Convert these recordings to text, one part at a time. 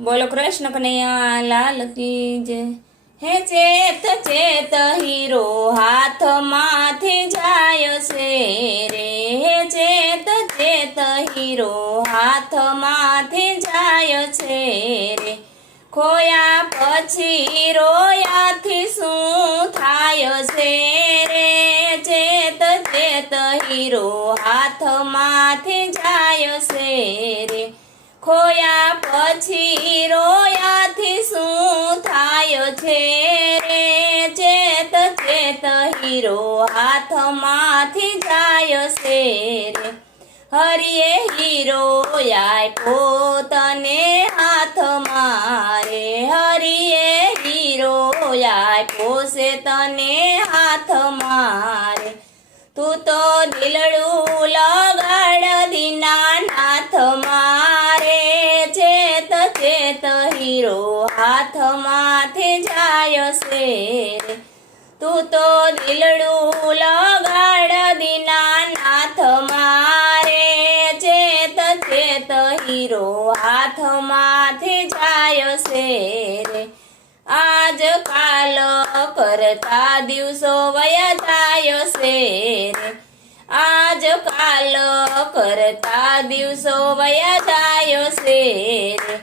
બોલો કૃષ્ણ કનૈયા લાલ કી જય। હે ચેત ચેત હીરો હાથમાંથી જાય છે રે। હે ચેત ચેત હીરો હાથમાંથી જાય છે રે। ખોયા પછી રોયાથી શું થાય છે રે। ચેત ચેત હીરો હાથમાંથી જાય છે રે। ખોયા પછી રોયાથી શું થાય છે રે। ચેત ચેત હીરો હાથમાંથી જાય છે રે। હરિએ હીરો આપ્યો તને હાથમાં રે। હરિએ હીરો આપ્યો છે તને હાથમાં રે। તું તો દિલડું લગાડ દીનાનાથમાં રે। ચેત ચેત હીરો હાથમાંથી જાય છે રે। તું તો દિલડું લગાડ દીનાનાથમાં રે। ચેત ચેત હીરો હાથમાંથી જાય છે રે। આજ કાલ કરતા દિવસો વયા જાય છે રે। આજ કાલ કરતા દિવસો વયા જાય છે રે।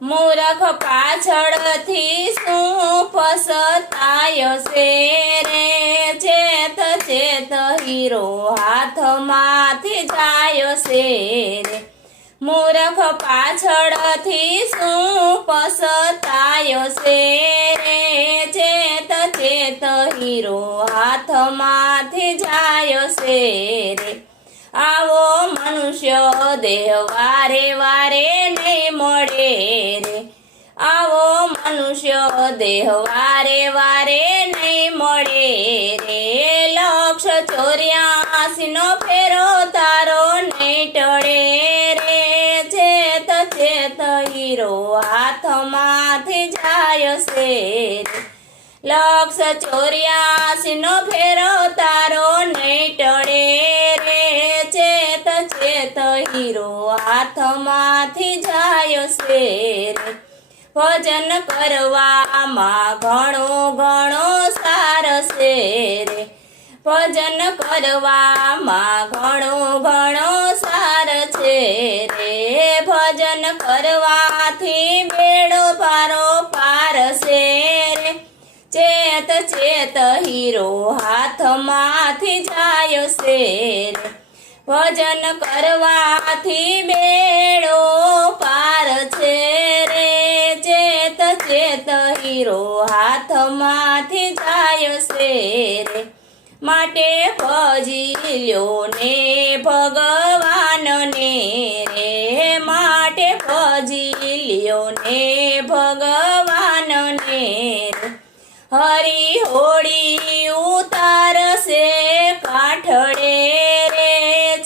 મૂરખ પાછળથી શું પછતાય છે રે। ચેત ચેત હીરો હાથમાંથી જાય છે રે। મૂરખ પાછળથી શું પછતાય છે રે। ચેત ચેત હીરો હાથમાંથી જાય છે રે। આવો મનુષ્ય દેહ વારે વારે નહીં મળે રે। આવો મનુષ્ય દેહ વારે વારે નહીં મળે રે। 184 નો ફેરો તારો નહીં ટળે રે। ચેત ચેત હીરો હાથમાંથી જાય છે રે। 184 નો ફેરો તારો નહીં ટળે રે। ચેત ચેત હીરો હાથમાંથી જાય છે રે। ભજન કરવામાં ઘણો ઘણો સાર છે રે। ભજન કરવામાં ઘણો ઘણો સાર છે રે। ભજન કરવાથી બેડો પારો પાર છે રે। ચેત ચેત હીરો હાથમાંથી જાય છે રે। ભજન કરવાથી બેડો પાર છે રે। ચેત ચેત હીરો હાથમાંથી જાય છે રે। માટે ભજી લ્યો ને ભગવાનને રે। માટે ભજી લ્યો ને ભગવાનને રે। હરી હોળી ઉતારશે કાઠડે રે।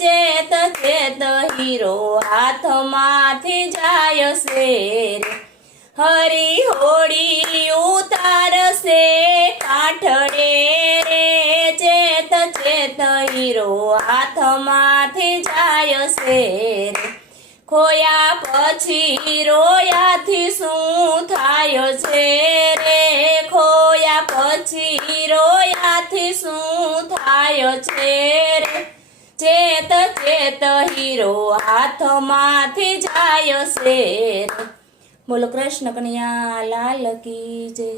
ચેત ચેત હીરો હાથમાંથી જાય છે રે। હરી હોળી ઉતારશે કાઠડે રે। ચેત ચેત હીરો હાથમાંથી જાય છે રે। ખોયા પછી રોયાથી શું થાય છે રે। ખોયા પછી રોયાથી શું થાય છે રે। ચેત ચેત હીરો હાથમાંથી જાય છે રે। બોલો કૃષ્ણ કનૈયા લાલ કી જય।